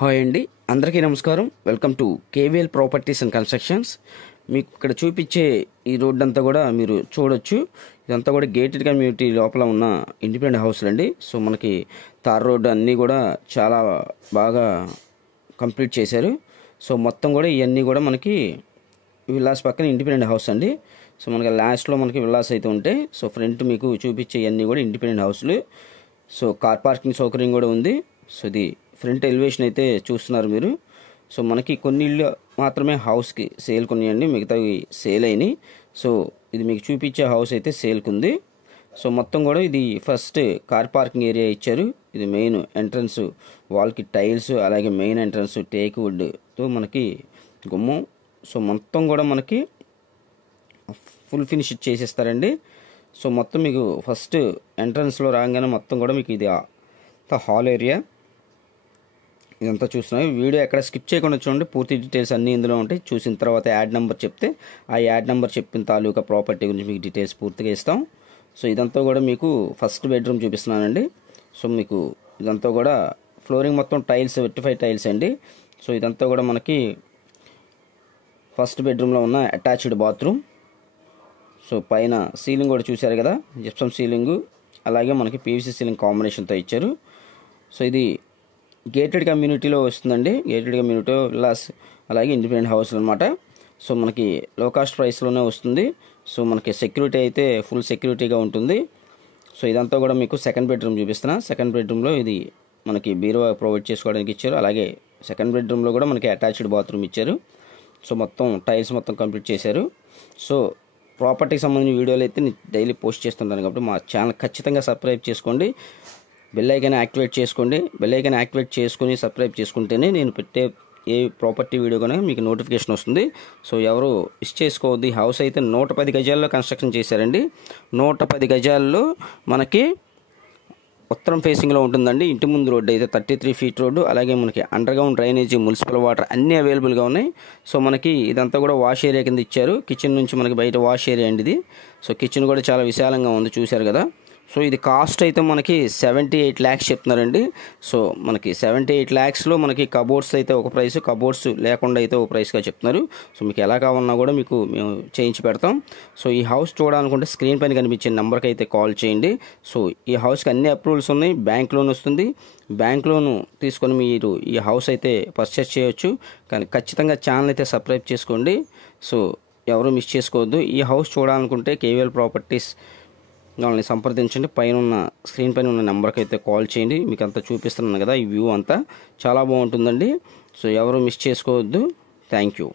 Hi అండి, అందరికీ నమస్కారం. Welcome to KVL properties and constructions. మీకు ఇక్కడ చూపించే ఈ రోడ్ అంతా కూడా మీరు చూడొచ్చు. ఇదంతా కూడా గేటెడ్ కమ్యూనిటీ లోపల ఉన్న ఇండిపెండెంట్ హౌస్లు అండి. సో మనకి తార్ రోడ్డు అన్నీ కూడా చాలా బాగా కంప్లీట్ చేశారు. సో మొత్తం కూడా ఇవన్నీ కూడా మనకి విల్లాస్ పక్కన ఇండిపెండెంట్ హౌస్ అండి. సో మనకి లాస్ట్లో మనకి విల్లాస్ అయితే ఉంటాయి. సో ఫ్రంట్ మీకు చూపించే ఇవన్నీ కూడా ఇండిపెండెంట్ హౌస్లు. సో కార్ పార్కింగ్ సౌకర్యం కూడా ఉంది. సో ఇది ఫ్రంట్ ఎలివేషన్ అయితే చూస్తున్నారు మీరు. సో మనకి కొన్ని ఇళ్ళు మాత్రమే హౌస్కి సేల్కి ఉన్నాయండి, మిగతావి సేల్ అయినాయి. సో ఇది మీకు చూపించే హౌస్ అయితే సేల్కి ఉంది. సో మొత్తం కూడా ఇది ఫస్ట్ కార్ పార్కింగ్ ఏరియా ఇచ్చారు. ఇది మెయిన్ ఎంట్రన్స్ వాల్కి టైల్స్, అలాగే మెయిన్ ఎంట్రన్స్ టేక్ వుడ్తో మనకి గుమ్మం. సో మొత్తం కూడా మనకి ఫుల్ ఫినిష్ చేసేస్తారండి. సో మొత్తం మీకు ఫస్ట్ ఎంట్రన్స్లో రాగానే మొత్తం కూడా మీకు ఇది హాల్ ఏరియా ఇదంతా చూస్తున్నాయి. వీడియో ఎక్కడ స్కిప్ చేయకుండా చూడండి, పూర్తి డీటెయిల్స్ అన్నీ ఇందులో ఉంటాయి. చూసిన తర్వాత యాడ్ నెంబర్ చెప్తే ఆ యాడ్ నెంబర్ చెప్పిన తాలూకా ప్రాపర్టీ గురించి మీకు డీటెయిల్స్ పూర్తిగా ఇస్తాం. సో ఇదంతా కూడా మీకు ఫస్ట్ బెడ్రూమ్ చూపిస్తున్నానండి. సో మీకు ఇదంతా కూడా ఫ్లోరింగ్ మొత్తం టైల్స్, వెట్టిఫైడ్ టైల్స్ అండి. సో ఇదంతా కూడా మనకి ఫస్ట్ బెడ్రూమ్లో ఉన్న అటాచ్డ్ బాత్రూమ్. సో పైన సీలింగ్ కూడా చూశారు కదా, జిప్సమ్ సీలింగు, అలాగే మనకి పీవీసీ సీలింగ్ కాంబినేషన్తో ఇచ్చారు. సో ఇది గేటెడ్ కమ్యూనిటీలో వస్తుందండి. గేటెడ్ కమ్యూనిటీలో విల్లాస్ అలాగే ఇండిపెండెంట్ హౌస్ అనమాట. సో మనకి లో కాస్ట్ ప్రైస్లోనే వస్తుంది. సో మనకి సెక్యూరిటీ అయితే ఫుల్ సెక్యూరిటీగా ఉంటుంది. సో ఇదంతా కూడా మీకు సెకండ్ బెడ్రూమ్ చూపిస్తున్నా. సెకండ్ బెడ్రూమ్లో ఇది మనకి బీరువా ప్రొవైడ్ చేసుకోవడానికి ఇచ్చారు. అలాగే సెకండ్ బెడ్రూమ్లో కూడా మనకి అటాచ్డ్ బాత్రూమ్ ఇచ్చారు. సో మొత్తం టైల్స్ మొత్తం కంప్లీట్ చేశారు. సో ప్రాపర్టీకి సంబంధించిన వీడియోలు అయితే నేను డైలీ పోస్ట్ చేస్తుంటాను కాబట్టి మా ఛానల్ ఖచ్చితంగా సబ్స్క్రైబ్ చేసుకోండి, బెల్ ఐకాన్ యాక్టివేట్ చేసుకోండి. బెల్ ఐకాన్ యాక్టివేట్ చేసుకొని సబ్స్క్రైబ్ చేసుకుంటేనే నేను పెట్టే ఏ ప్రాపర్టీ వీడియో కనుక మీకు నోటిఫికేషన్ వస్తుంది. సో ఎవరు మిస్ చేసుకోవద్దు. ఈ హౌస్ అయితే 110 గజాల్లో కన్స్ట్రక్షన్ చేశారండి. 110 గజాల్లో మనకి ఉత్తరం ఫేసింగ్లో ఉంటుందండి. ఇంటి ముందు రోడ్డు అయితే 33 ఫీట్ రోడ్డు, అలాగే మనకి under ground drainage, municipal water అన్నీ అవైలబుల్గా ఉన్నాయి. సో మనకి ఇదంతా కూడా వాష్ ఏరియా కింద ఇచ్చారు. కిచెన్ నుంచి మనకి బయట వాష్ ఏరియా అండి ఇది. సో కిచెన్ కూడా చాలా విశాలంగా ఉంది, చూశారు కదా. సో ఇది కాస్ట్ అయితే మనకి 78 lakhs చెప్తున్నారండి. సో మనకి 78 lakhsలో మనకి కబోర్డ్స్ అయితే ఒక ప్రైస్, కబోర్డ్స్ లేకుండా అయితే ఒక ప్రైస్గా చెప్తున్నారు. సో మీకు ఎలా కావాలన్నా కూడా మీకు మేము చేయించి పెడతాం. సో ఈ హౌస్ చూడాలనుకుంటే స్క్రీన్ పైన కనిపించే నెంబర్కి అయితే కాల్ చేయండి. సో ఈ హౌస్కి అన్ని అప్రూవల్స్ ఉన్నాయి. బ్యాంక్ లోన్ వస్తుంది. బ్యాంక్ లోను తీసుకొని మీరు ఈ హౌస్ అయితే పర్చేస్ చేయొచ్చు. కానీ ఖచ్చితంగా ఛానల్ అయితే సబ్స్క్రైబ్ చేసుకోండి. సో ఎవరు మిస్ చేసుకోవద్దు. ఈ హౌస్ చూడాలనుకుంటే కేవీఎల్ ప్రాపర్టీస్ వాళ్ళని సంప్రదించండి. స్క్రీన్ పైన ఉన్న నెంబర్కి అయితే కాల్ చేయండి. మీకు అంతా చూపిస్తున్నాను కదా, ఈ వ్యూ అంతా చాలా బాగుంటుందండి. సో ఎవరు మిస్ చేసుకోవద్దు. Thank you.